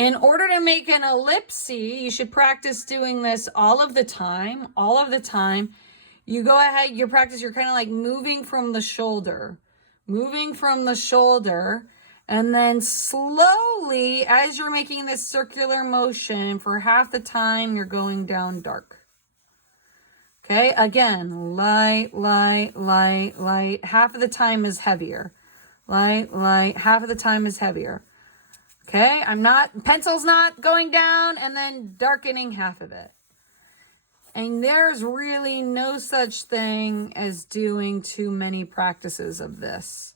In order to make an ellipse, you should practice doing this all of the time, You go ahead, you practice, you're kind of like moving from the shoulder, and then slowly, as you're making this circular motion, for half the time, you're going down dark. Okay, again, light, light, light, light. Half of the time is heavier. Light, light, half of the time is heavier. Okay, pencil's not going down and then darkening half of it. And there's really no such thing as doing too many practices of this.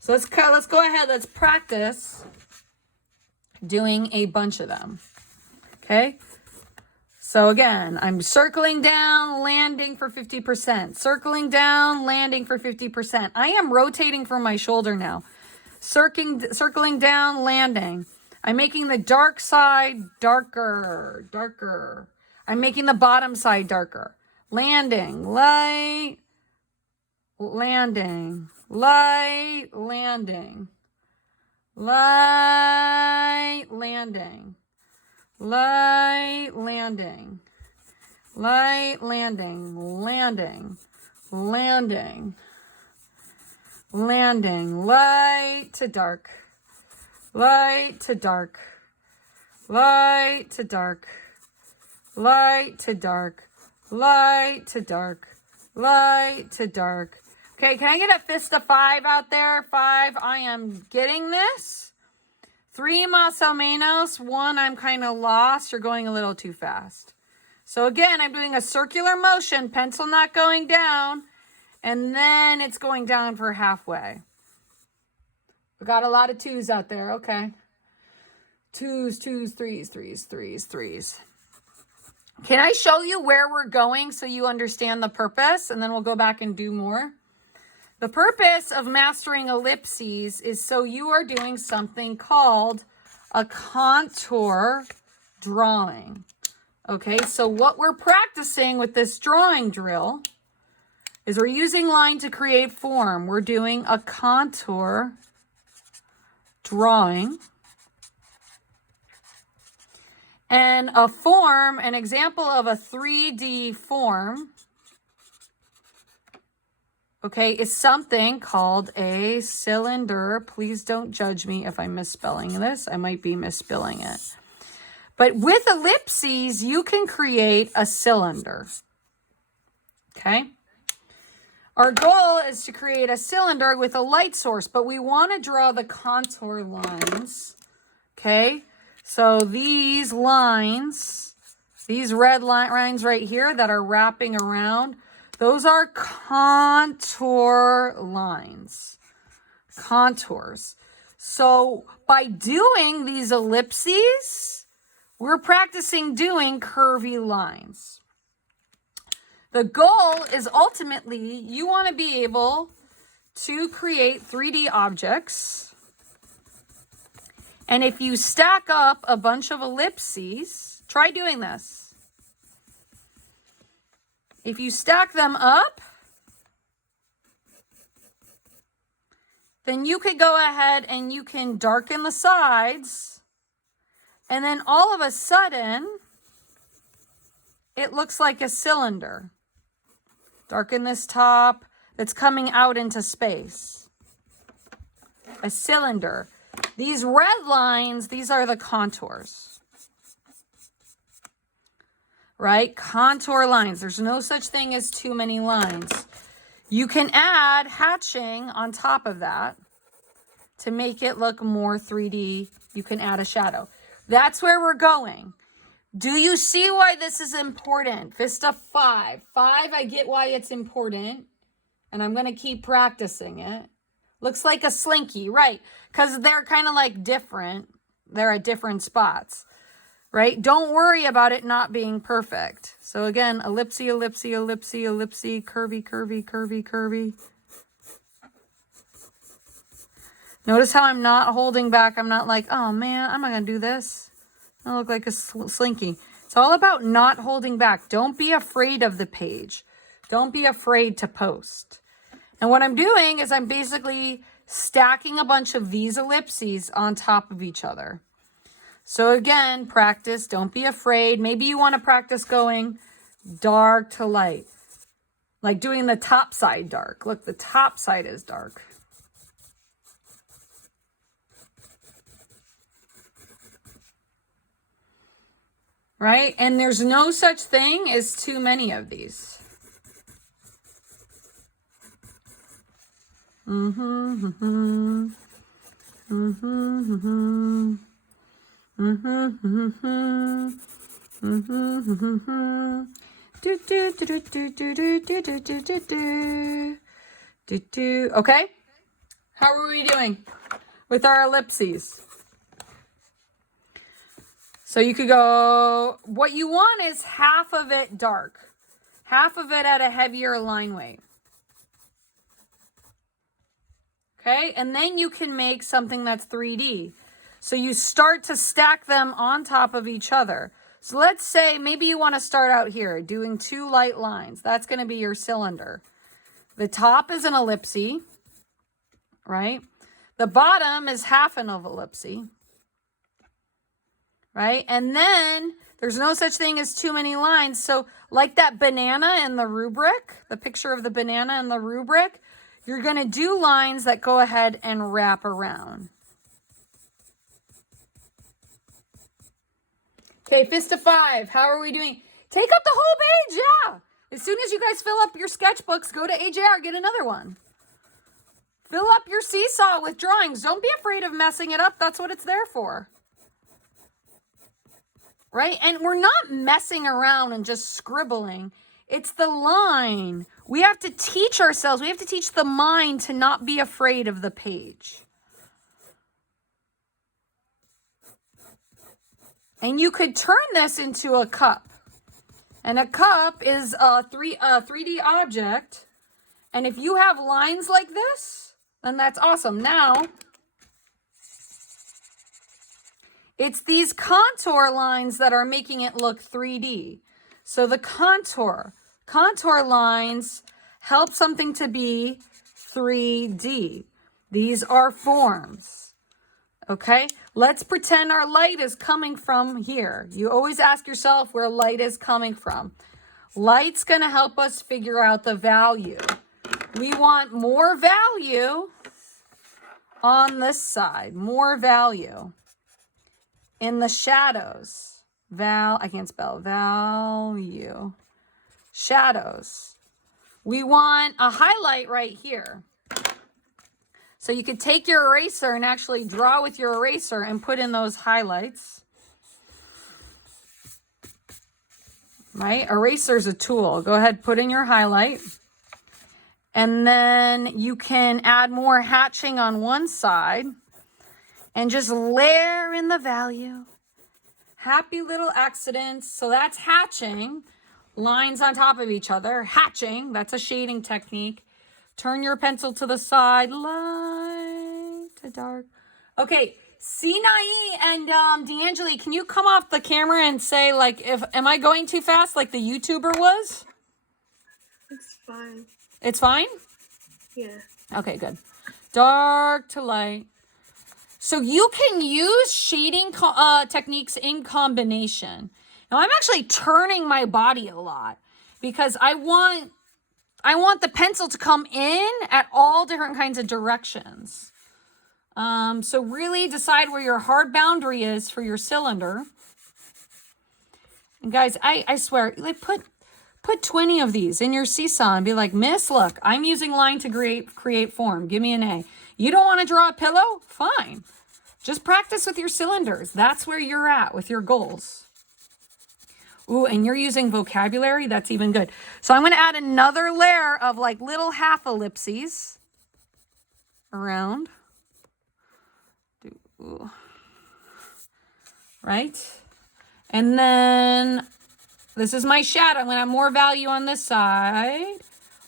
So let's go ahead, let's practice doing a bunch of them. Okay, so again, I'm circling down, landing for 50%. Circling down, landing for 50%. I am rotating from my shoulder now. Circling down, landing. I'm making the dark side darker. I'm making the bottom side darker. Landing, light, landing, light, landing, light, landing, light, landing, light, landing, landing, landing, landing, light to dark, light to dark, light to dark, light to dark, light to dark, light to dark. Okay, can I get a fist of 5 out there? 5, I am getting this. 3, más o menos. 1, I'm kind of lost. You're going a little too fast. So again, I'm doing a circular motion, pencil not going down, and then it's going down for halfway. We got a lot of 2s out there. Okay. 2s, 2s, 3s, 3s, 3s, 3s. Can I show you where we're going so you understand the purpose? And then we'll go back and do more. The purpose of mastering ellipses is so you are doing something called a contour drawing. Okay, so what we're practicing with this drawing drill is we're using line to create form. We're doing a contour drawing. And a form, an example of a 3D form, okay, is something called a cylinder. Please don't judge me if I'm misspelling this. I might be misspelling it. But with ellipses, you can create a cylinder. Okay? Our goal is to create a cylinder with a light source, but we want to draw the contour lines. Okay? So these lines, these red lines right here that are wrapping around, those are contour lines, contours. So by doing these ellipses, we're practicing doing curvy lines. The goal is ultimately you want to be able to create 3D objects. And if you stack up a bunch of ellipses, try doing this. If you stack them up, then you could go ahead and you can darken the sides. And then all of a sudden, it looks like a cylinder. Darken this top that's coming out into space. A cylinder. These red lines, these are the contours. Right? Contour lines. There's no such thing as too many lines. You can add hatching on top of that to make it look more 3D. You can add a shadow. That's where we're going. Do you see why this is important? Fist of 5. 5, I get why it's important. And I'm going to keep practicing it. Looks like a slinky, right? Because they're kind of like different. They're at different spots, right? Don't worry about it not being perfect. So again, ellipse, ellipse, ellipse, ellipse, curvy, curvy, curvy, curvy. Notice how I'm not holding back. I'm not like, oh man, I'm not going to do this. I look like a slinky. It's all about not holding back. Don't be afraid of the page. Don't be afraid to post. And what I'm doing is I'm basically stacking a bunch of these ellipses on top of each other. So again, practice. Don't be afraid. Maybe you want to practice going dark to light. Like doing the top side dark. Look, the top side is dark. Right? And there's no such thing as too many of these. Okay? How are we doing with our ellipses? So you could go, what you want is half of it dark. Half of it at a heavier line weight. Okay? And then you can make something that's 3D. So you start to stack them on top of each other. So let's say maybe you want to start out here doing 2 light lines. That's going to be your cylinder. The top is an ellipse, right? The bottom is half an ellipse, right? And then there's no such thing as too many lines. So like that banana in the rubric, the picture of the banana in the rubric, you're going to do lines that go ahead and wrap around. Okay, fist of 5. How are we doing? Take up the whole page, yeah. As soon as you guys fill up your sketchbooks, go to AJR, get another one. Fill up your seesaw with drawings. Don't be afraid of messing it up. That's what it's there for. Right? And we're not messing around and just scribbling. It's the line. We have to teach ourselves. We have to teach the mind to not be afraid of the page. And you could turn this into a cup. And a cup is a 3D object. And if you have lines like this, then that's awesome. Now, it's these contour lines that are making it look 3D. So the contour lines help something to be 3D. These are forms. Okay, let's pretend our light is coming from here. You always ask yourself where light is coming from. Light's going to help us figure out the value. We want more value on this side, more value in the shadows. I can't spell value. Shadows. We want a highlight right here. So you could take your eraser and actually draw with your eraser and put in those highlights. Right? Eraser's a tool. Go ahead, put in your highlight. And then you can add more hatching on one side and just layer in the value. Happy little accidents. So that's hatching. Lines on top of each other. Hatching, that's a shading technique. Turn your pencil to the side, light to dark. Okay, Sinai and D'Angeli, can you come off the camera and say, like, am I going too fast like the YouTuber was? It's fine. It's fine? Yeah. Okay, good. Dark to light. So you can use shading techniques in combination. Now, I'm actually turning my body a lot because I want the pencil to come in at all different kinds of directions. So really decide where your hard boundary is for your cylinder. And guys, I swear, like put 20 of these in your seesaw and be like, Miss, look, I'm using line to create form. Give me an A. You don't want to draw a pillow? Fine. Just practice with your cylinders. That's where you're at with your goals. Ooh, and you're using vocabulary? That's even good. So I'm going to add another layer of like little half ellipses around. Ooh. Right? And then this is my shadow. I'm going to have more value on this side.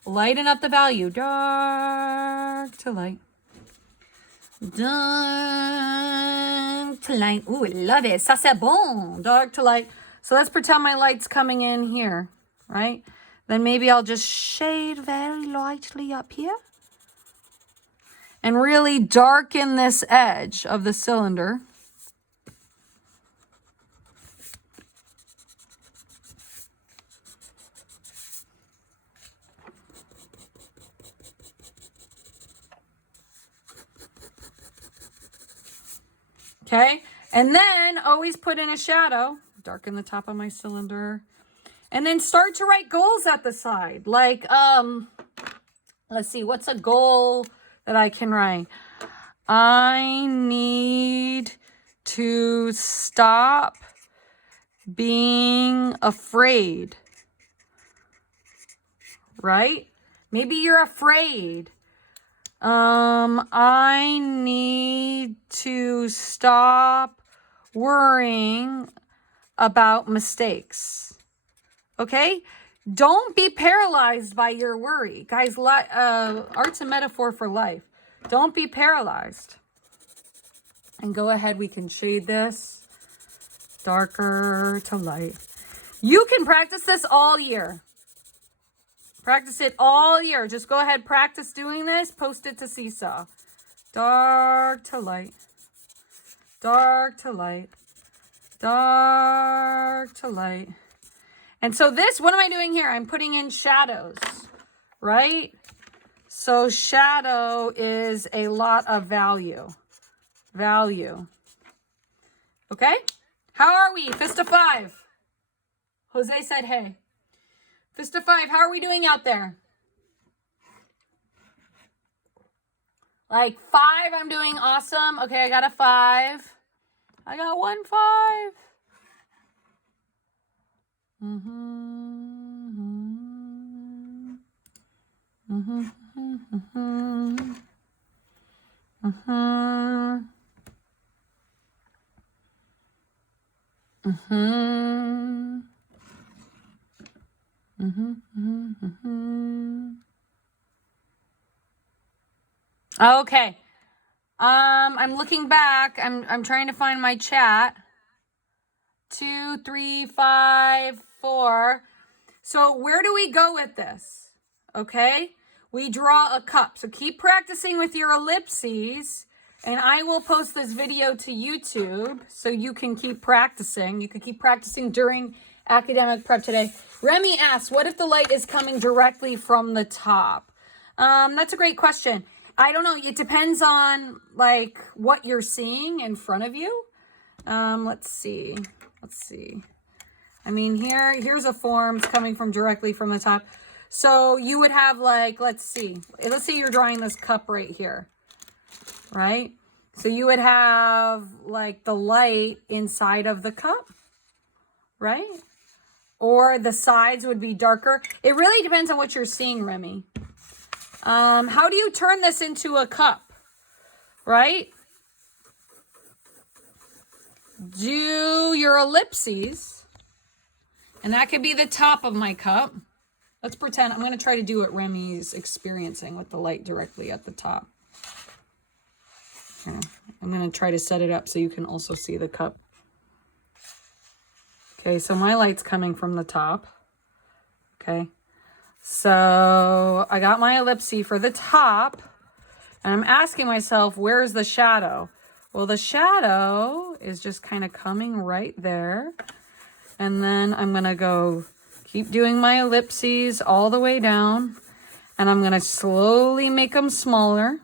Lighten up the value. Dark to light. Dark to light. Ooh, I love it. Ça c'est bon. Dark to light. So let's pretend my light's coming in here, right? Then maybe I'll just shade very lightly up here. And really darken this edge of the cylinder. Okay. And then always put in a shadow, darken the top of my cylinder, and then start to write goals at the side. Like, let's see, what's a goal that I can write? I need to stop being afraid, right? Maybe you're afraid. I need to stop worrying about mistakes. Okay? Don't be paralyzed by your worry. Guys, art's a metaphor for life. Don't be paralyzed. And go ahead, we can shade this darker to light. You can practice this all year. Practice it all year. Just go ahead, practice doing this. Post it to Seesaw. Dark to light. Dark to light. Dark to light. And so this, what am I doing here? I'm putting in shadows, right? So shadow is a lot of value. Value. Okay? How are we? Fist of 5. Jose said, hey. Fist of 5. How are we doing out there? Like 5, I'm doing awesome. Okay, I got a 5. I got 1 5. Okay. I'm looking back. I'm trying to find my chat. 2, 3, 5, 4. So where do we go with this? Okay. We draw a cup. So keep practicing with your ellipses, and I will post this video to YouTube so you can keep practicing. You can keep practicing during academic prep today. Remy asks, what if the light is coming directly from the top? That's a great question. I don't know. It depends on like what you're seeing in front of you. Let's see. I mean, here's a form. It's coming from directly from the top. So you would have like, let's say you're drawing this cup right here, right? So you would have like the light inside of the cup, right? Or the sides would be darker. It really depends on what you're seeing, Remy. How do you turn this into a cup, right? Do your ellipses, and that could be the top of my cup. Let's pretend I'm going to try to do what Remy's experiencing with the light directly at the top. Here, I'm going to try to set it up so you can also see the cup. Okay, so my light's coming from the top. Okay, so I got my ellipse for the top, and I'm asking myself, where's the shadow? Well, the shadow is just kind of coming right there. And then I'm going to go keep doing my ellipses all the way down. And I'm going to slowly make them smaller.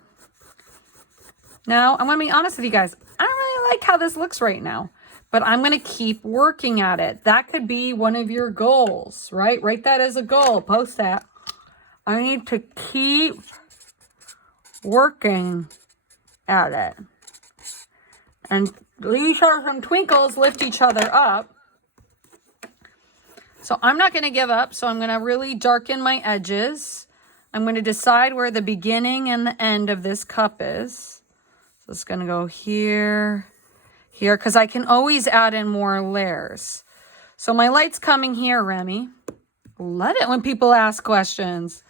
Now, I'm going to be honest with you guys. I don't really like how this looks right now. But I'm going to keep working at it. That could be one of your goals, right? Write that as a goal. Post that. I need to keep working at it. And each other some twinkles, lift each other up. So I'm not going to give up. So I'm going to really darken my edges. I'm going to decide where the beginning and the end of this cup is. So it's going to go here, here, because I can always add in more layers. So my light's coming here, Remy. Love it when people ask questions.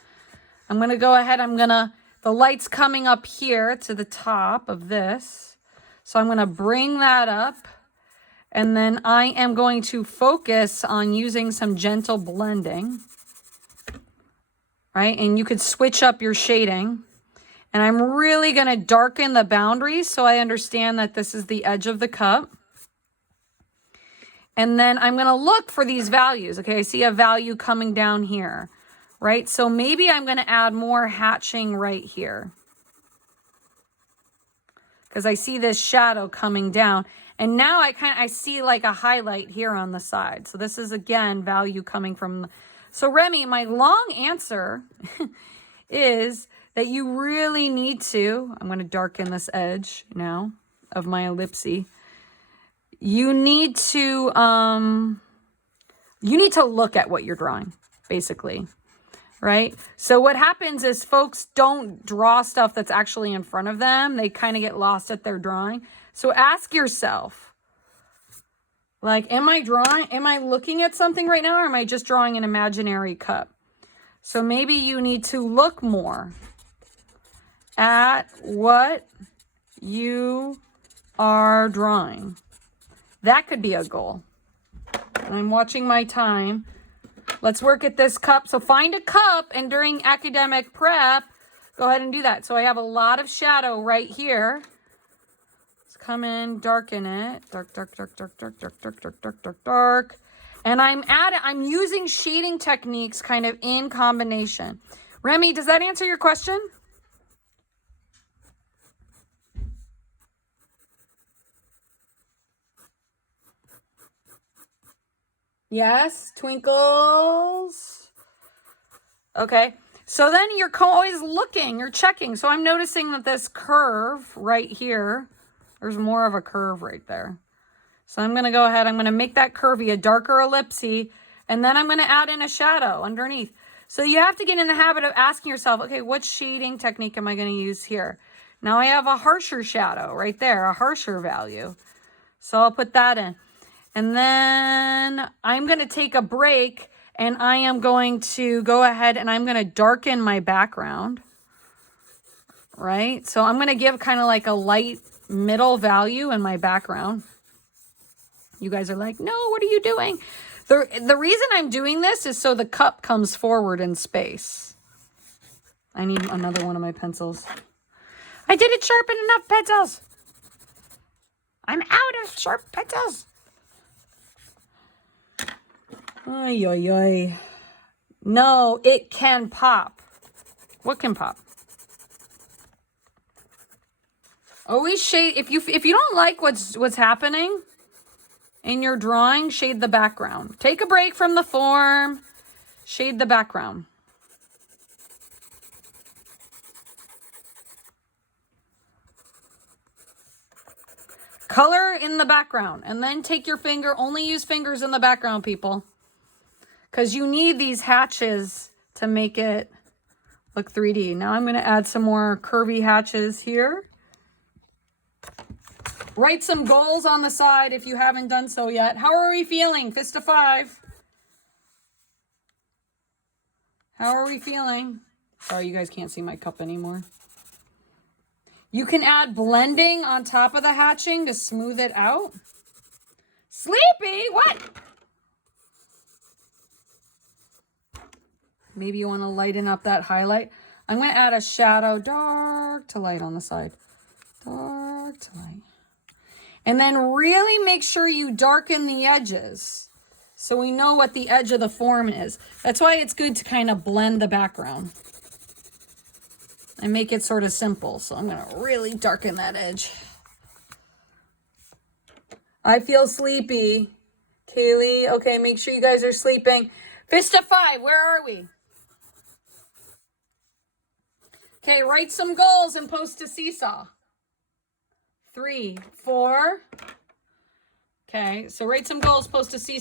I'm going to go ahead. The light's coming up here to the top of this. So I'm going to bring that up, and then I am going to focus on using some gentle blending, right? And you could switch up your shading, and I'm really going to darken the boundaries so I understand that this is the edge of the cup. And then I'm going to look for these values. Okay, I see a value coming down here, right? So maybe I'm going to add more hatching right here, because I see this shadow coming down. And now I see like a highlight here on the side. So this is, again, value coming from... So Remy, my long answer is that you really need to... I'm going to darken this edge now of my ellipse. You need to look at what you're drawing, basically. Right? So what happens is folks don't draw stuff that's actually in front of them. They kind of get lost at their drawing. So ask yourself, like, am I looking at something right now, or am I just drawing an imaginary cup? So maybe you need to look more at what you are drawing. That could be a goal. I'm watching my time. Let's work at this cup. So find a cup, and during academic prep, go ahead and do that. So I have a lot of shadow right here. Let's come in, darken it. Dark, dark, dark, dark, dark, dark, dark, dark, dark, dark, dark. And I'm using shading techniques kind of in combination. Remy, does that answer your question? Yes, twinkles. Okay, so then you're always looking, you're checking. So I'm noticing that this curve right here, there's more of a curve right there. So I'm going to go ahead, I'm going to make that curvy, a darker ellipse, and then I'm going to add in a shadow underneath. So you have to get in the habit of asking yourself, okay, what shading technique am I going to use here? Now I have a harsher shadow right there, a harsher value. So I'll put that in. And then I'm going to take a break, and I am going to go ahead and I'm going to darken my background, right? So I'm going to give kind of like a light middle value in my background. You guys are like, no, what are you doing? The reason I'm doing this is so the cup comes forward in space. I need another one of my pencils. I didn't sharpen enough pencils. I'm out of sharp pencils. Ay, ay, ay. No, it can pop. What can pop? Always shade. If you don't like what's happening in your drawing, shade the background. Take a break from the form. Shade the background. Color in the background, and then take your finger. Only use fingers in the background, people. Because you need these hatches to make it look 3D. Now I'm going to add some more curvy hatches here. Write some goals on the side if you haven't done so yet. How are we feeling? Fist of 5. How are we feeling? Sorry, you guys can't see my cup anymore. You can add blending on top of the hatching to smooth it out. Sleepy? What? Maybe you want to lighten up that highlight. I'm going to add a shadow, dark to light on the side. Dark to light. And then really make sure you darken the edges so we know what the edge of the form is. That's why it's good to kind of blend the background and make it sort of simple. So I'm going to really darken that edge. I feel sleepy. Kaylee, okay, make sure you guys are sleeping. Fist of 5, where are we? Okay, write some goals and post to Seesaw. 3, 4. Okay, so write some goals, post to Seesaw.